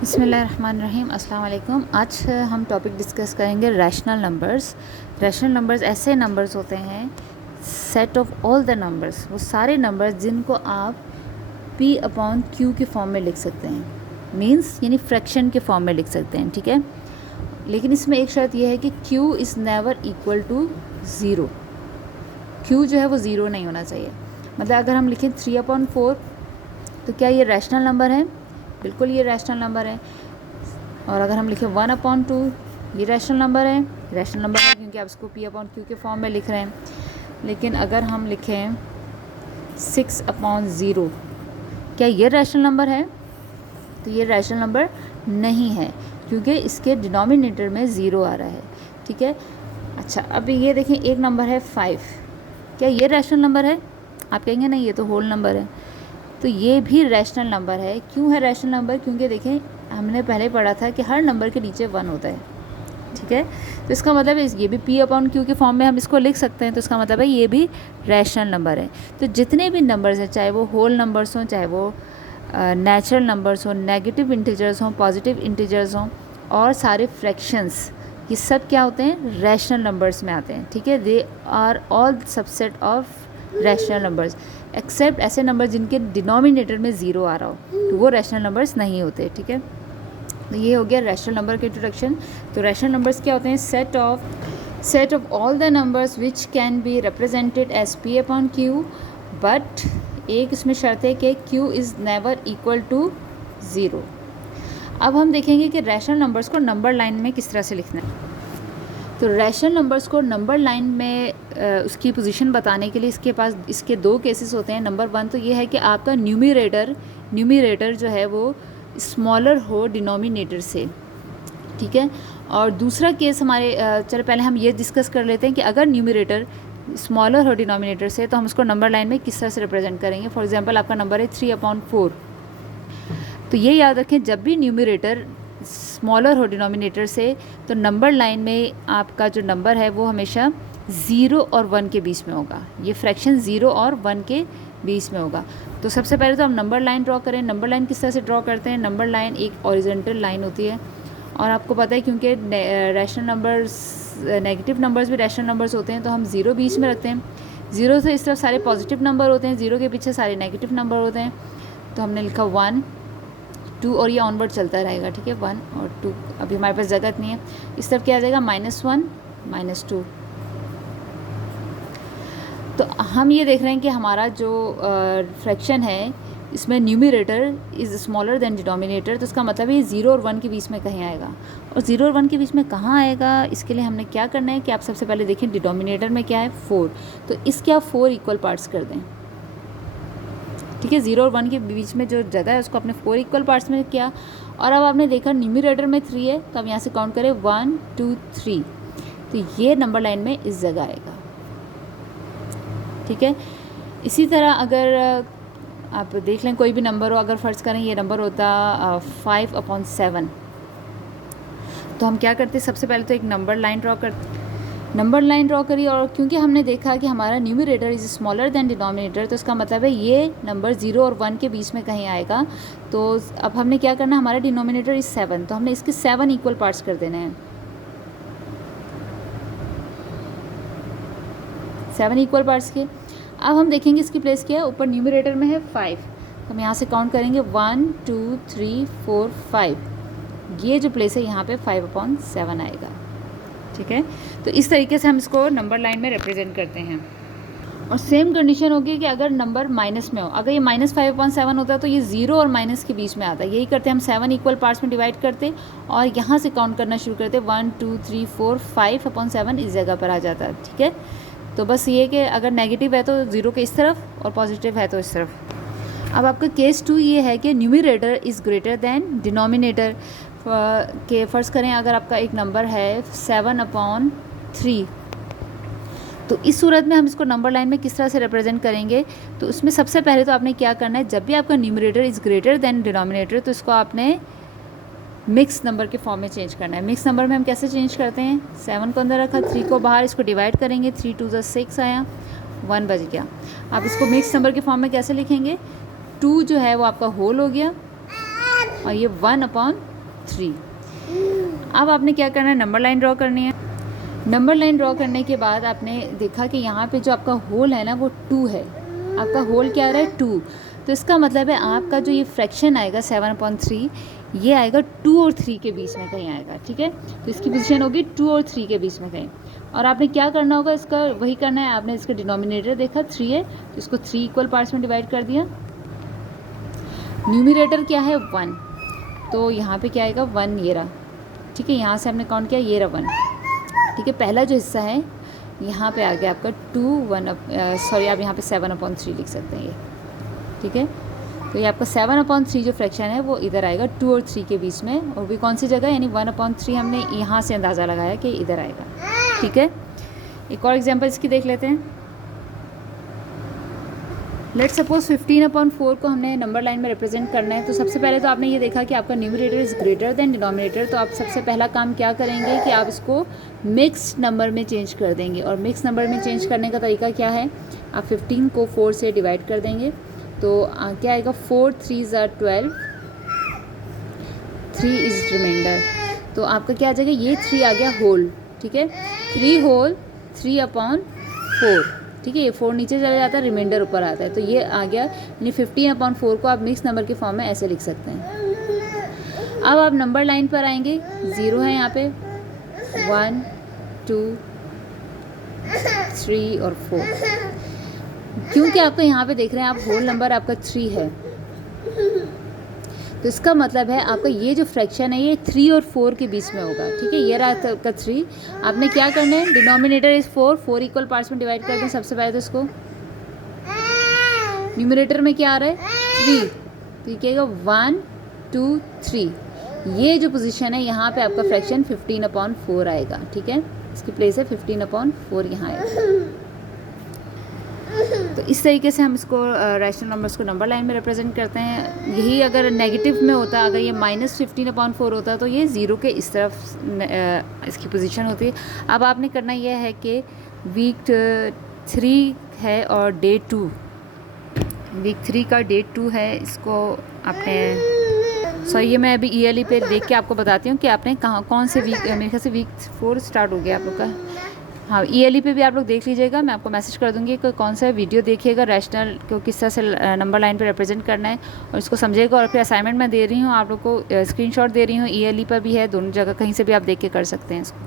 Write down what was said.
बिस्मिल्लाहिर्रहमानिर्रहीम, अस्सलाम वालेकुम। आज हम टॉपिक डिस्कस करेंगे रैशनल नंबर्स। रैशनल नंबर्स ऐसे नंबर्स होते हैं, set of all the numbers, वो सारे नंबर्स जिनको आप p अपॉन q के फॉर्म में लिख सकते हैं, मींस यानी फ्रैक्शन के फॉर्म में लिख सकते हैं, ठीक है। लेकिन इसमें एक शर्त यह है कि q is never equal to zero. q जो है वो ज़ीरो नहीं होना चाहिए। मतलब अगर हम लिखें 3/4 तो क्या ये रैशनल नंबर है? बिल्कुल ये रैशनल नंबर है। और अगर हम लिखें 1/2 ये रैशनल नंबर है, रैशनल नंबर है क्योंकि आप इसको p/q के फॉर्म में लिख रहे हैं। लेकिन अगर हम लिखें 6/0 क्या ये रैशनल नंबर है? तो ये रैशनल नंबर नहीं है क्योंकि इसके डिनोमिनेटर में ज़ीरो आ रहा है, ठीक है। अच्छा, अब ये देखें, एक नंबर है 5, क्या ये रैशनल नंबर है? आप कहेंगे नहीं, ये तो होल नंबर है। तो ये भी रैशनल नंबर है। क्यों है रैशनल नंबर? क्योंकि देखें, हमने पहले पढ़ा था कि हर नंबर के नीचे 1 होता है, ठीक है। तो इसका मतलब है ये भी p/q के फॉर्म में हम इसको लिख सकते हैं, तो इसका मतलब है ये भी रैशनल नंबर है। तो जितने भी नंबर्स हैं, चाहे वो होल नंबर्स हों, चाहे वो नेचुरल नंबर्स हों, नेगेटिव इंटीजर्स हों, पॉजिटिव इंटीजर्स हों, और सारे फ्रैक्शंस, ये सब क्या होते हैं? रैशनल नंबर्स में आते हैं, ठीक है। They are all subset of rational numbers, except ऐसे नंबर जिनके डिनोमिनेटर में ज़ीरो आ रहा हो, तो वो रैशनल नंबर्स नहीं होते, ठीक है। तो ये हो गया रैशनल नंबर के इंट्रोडक्शन। तो रैशनल नंबर्स क्या होते हैं? Set of all the numbers which can be represented as p/q, but एक इसमें शर्त है कि q is never equal to zero. अब हम देखेंगे कि रैशनल नंबर्स को नंबर लाइन में किस तरह से लिखना है। तो रैशनल नंबर्स को नंबर लाइन में उसकी पोजीशन बताने के लिए इसके दो केसेस होते हैं। नंबर 1 तो ये है कि आपका न्यूमरेटर जो है वो स्मॉलर हो डिनोमिनेटर से, ठीक है। और दूसरा केस हमारे चलो पहले हम ये डिस्कस कर लेते हैं कि अगर न्यूमरेटर स्मॉलर हो डिनोमिनेटर से तो हम उसको नंबर लाइन में किस तरह से रिप्रेजेंट करेंगे। फॉर एग्जांपल, आपका नंबर है 3/4, तो ये याद रखें, जब भी न्यूमरेटर स्मॉलर हो डिनोमिनेटर से तो नंबर लाइन में आपका जो नंबर है वो हमेशा 0 और 1 के बीच में होगा। ये फ्रैक्शन 0 और 1 के बीच में होगा। तो सबसे पहले तो हम नंबर लाइन ड्रॉ करें। नंबर लाइन किस तरह से ड्रॉ करते हैं? नंबर लाइन एक हॉरिजॉन्टल लाइन होती है, और आपको पता है क्योंकि रैशनल नंबर्स, नेगेटिव नंबर्स भी रैशनल नंबर्स होते हैं, तो हम 0 बीच में रखते हैं। 0 से इस तरफ सारे पॉजिटिव नंबर होते हैं, 0 के पीछे सारे नेगेटिव नंबर होते हैं। तो हमने लिखा 1, 2 और ये ऑनवर्ड चलता रहेगा, ठीक है। 1 और 2, अभी हमारे पास जगह नहीं है। इस तरफ क्या आ जाएगा? -1, -2। तो हम ये देख रहे हैं कि हमारा जो फ्रैक्शन है इसमें numerator is smaller than denominator, तो इसका मतलब है 0 और 1 के बीच में कहीं आएगा। और 0 और 1 के बीच में कहाँ आएगा, इसके लिए हमने क्या करना है कि आप सबसे पहले देखें डिनोमिनेटर में क्या है, 4। तो इसके आप 4 इक्वल पार्ट्स कर दें, ठीक है। 0 और 1 के बीच में जो जगह है उसको आपने 4 इक्वल पार्ट्स में किया। और अब आपने देखा न्यूमरेटर में 3 है, तो अब यहाँ से काउंट करें 1 2 3, तो ये नंबर लाइन में इस जगह आएगा, ठीक है। इसी तरह अगर आप देख लें कोई भी नंबर हो, अगर फ़र्ज़ करें ये नंबर होता 5/7, तो हम क्या करते? सबसे पहले तो एक नंबर लाइन ड्रॉ करी, और क्योंकि हमने देखा कि हमारा numerator is smaller than denominator, तो इसका मतलब है ये नंबर 0 और 1 के बीच में कहीं आएगा। तो अब हमने क्या करना, हमारा डिनोमिनेटर इज़ 7, तो हमने इसके 7 इक्वल पार्ट्स कर देने हैं। 7 इक्वल पार्ट्स के। अब हम देखेंगे इसकी प्लेस क्या है। ऊपर न्यूमरेटर में है 5, तो हम यहाँ से काउंट करेंगे 1 2 3 4 5, ये जो प्लेस है यहाँ पे 5/7 आएगा, ठीक है। तो इस तरीके से हम इसको नंबर लाइन में रिप्रेजेंट करते हैं। और सेम कंडीशन होगी कि अगर नंबर माइनस में हो, अगर ये -5/7 होता है तो ये 0 और माइनस के बीच में आता है। यही करते हैं हम, 7 इक्वल पार्ट्स में डिवाइड करते और यहाँ से काउंट करना शुरू करते, 1 2 3 4 5/7 इस जगह पर आ जाता है, ठीक है। तो बस ये कि अगर नेगेटिव है तो 0 के इस तरफ और पॉजिटिव है तो इस तरफ। अब आपका केस 2 ये है कि numerator is greater than denominator. के फ़र्ज़ करें अगर आपका एक नंबर है 7/3, तो इस सूरत में हम इसको नंबर लाइन में किस तरह से रिप्रेजेंट करेंगे। तो उसमें सबसे पहले तो आपने क्या करना है, जब भी आपका numerator is greater than denominator, तो इसको आपने मिक्स नंबर के फॉर्म में चेंज करना है। मिक्स नंबर में हम कैसे चेंज करते हैं? 7 को अंदर रखा, 3 को बाहर, इसको डिवाइड करेंगे, 3 2 6 आया, 1 बच गया। आप इसको मिक्स नंबर के फॉर्म में कैसे लिखेंगे? 2 जो है वो आपका होल हो गया, और ये 1/3 3। अब आपने क्या करना है, नंबर लाइन ड्रॉ करनी है। नंबर लाइन ड्रॉ करने के बाद आपने देखा कि यहाँ पे जो आपका होल है ना वो 2 है। आपका होल क्या आ रहा है, 2। तो इसका मतलब है आपका जो ये फ्रैक्शन आएगा 7/3, ये आएगा 2 और 3 के बीच में कहीं आएगा, ठीक है। तो इसकी पोजीशन होगी 2 और 3 के बीच में कहीं। और आपने क्या करना होगा, इसका वही करना है। आपने इसका डिनोमिनेटर देखा 3 है, तो इसको 3 इक्वल पार्ट्स में डिवाइड कर दिया। न्यूमरेटर क्या है, 1, तो यहाँ पे क्या आएगा, 1 ये रहा, ठीक है। यहाँ से हमने काउंट किया, ये रहा 1, ठीक है। पहला जो हिस्सा है यहाँ पे आ गया आपका 2 1 सॉरी आप यहाँ पे 7/3 लिख सकते हैं ये, ठीक है। तो ये आपका 7/3 जो फ्रैक्शन है वो इधर आएगा 2 और 3 के बीच में, और भी कौन सी जगह, यानी 1/3 हमने यहाँ से अंदाज़ा लगाया कि इधर आएगा, ठीक है। एक और एग्जांपल इसकी देख लेते हैं। लेट्स सपोज 15/4 को हमने नंबर लाइन में रिप्रेजेंट करना है। तो सबसे पहले तो आपने ये देखा कि आपका numerator is greater than denominator, तो आप सबसे पहला काम क्या करेंगे कि आप इसको मिक्स्ड नंबर में चेंज कर देंगे। और मिक्स नंबर में चेंज करने का तरीका क्या है, आप 15 को 4 से डिवाइड कर देंगे, तो क्या आएगा, 4 3s are 12, 3 इज़ रिमाइंडर। तो आपका क्या आ जाएगा, ये 3 आ गया होल, ठीक है। 3 होल 3/4, ठीक है। ये 4 नीचे चला जाता है, रिमाइंडर ऊपर आता है, तो ये आ गया, यानी 15/4 को आप मिक्स नंबर के फॉर्म में ऐसे लिख सकते हैं। अब आप नंबर लाइन पर आएंगे, 0 है यहाँ पे, 1 2 3 और 4। क्योंकि आपको यहाँ पे देख रहे हैं आप होल नंबर आपका 3 है, तो इसका मतलब है आपका ये जो फ्रैक्शन है ये 3 और 4 के बीच में होगा, ठीक है। ये रहा आपका 3। आपने क्या करना है, डिनोमिनेटर इज 4 इक्वल पार्ट्स में डिवाइड कर दें सबसे पहले तो इसको। न्यूमरेटर में क्या आ रहा है, 3, तो ये क्या 1 2 3। ये जो पोजीशन है यहाँ पे आपका फ्रैक्शन 15/4 आएगा, ठीक है। इसकी प्लेस है 15/4 यहाँ आएगा। तो इस तरीके से हम इसको रैशनल नंबर्स को नंबर लाइन में रिप्रेजेंट करते हैं। यही अगर नेगेटिव में होता, अगर ये -15/4 होता तो ये 0 के इस तरफ इसकी पोजीशन होती है। अब आपने करना यह है कि वीक 3 है और डे 2, वीक 3 का डे 2 है, इसको आपने ये मैं अभी ईयरली पे देख के आपको बताती हूँ कि आपने कहाँ कौन से वीक, मेरे ख्याल से वीक 4 स्टार्ट हो गया आप लोग का। हाँ, ईयरली पे भी आप लोग देख लीजिएगा, मैं आपको मैसेज कर दूंगी कि कौन सा वीडियो देखिएगा, रैशनल को किस तरह से नंबर लाइन पे रिप्रेजेंट करना है, और इसको समझिएगा। और फिर असाइनमेंट मैं दे रही हूँ आप लोग को, स्क्रीनशॉट दे रही हूँ, ईयरली पर भी है, दोनों जगह कहीं से भी आप देख के कर सकते हैं इसको।